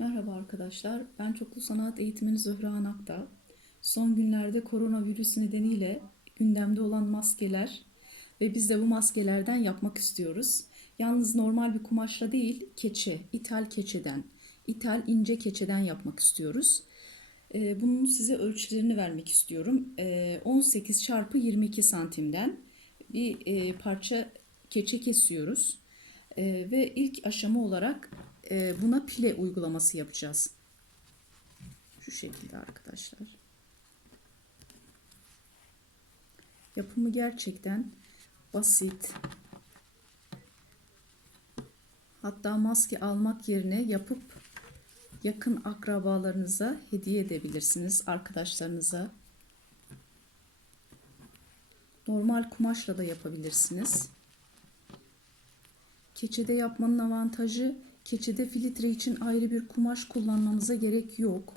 Merhaba arkadaşlar, ben Çoklu Sanat Eğitmeni Zöhra Anak'ta. Son günlerde koronavirüs nedeniyle gündemde olan maskeler ve biz de bu maskelerden yapmak istiyoruz. Yalnız normal bir kumaşla değil, keçe, ithal keçeden, ithal ince keçeden yapmak istiyoruz. Ee, Bunun size ölçülerini vermek istiyorum. Ee, 18 çarpı 22 santimden bir e, parça keçe kesiyoruz. Ee, ve ilk aşama olarak e, buna pile uygulaması yapacağız. Şu şekilde arkadaşlar. Yapımı gerçekten basit. Hatta maske almak yerine yapıp yakın akrabalarınıza hediye edebilirsiniz, arkadaşlarınıza. Normal kumaşla da yapabilirsiniz. Keçede yapmanın avantajı keçede filtre için ayrı bir kumaş kullanmanıza gerek yok.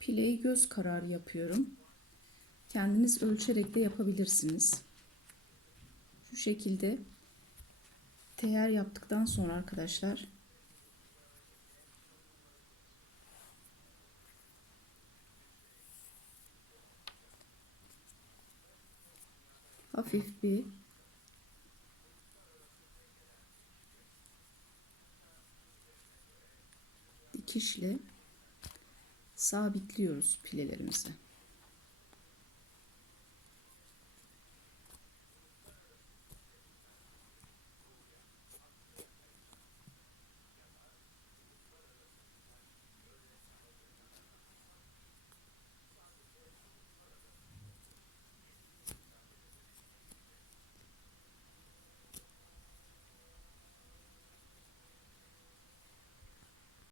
Pileyi göz kararı yapıyorum. Kendiniz ölçerek de yapabilirsiniz. Şu şekilde teyer yaptıktan sonra arkadaşlar hafif bir dikişle sabitliyoruz pilelerimizi.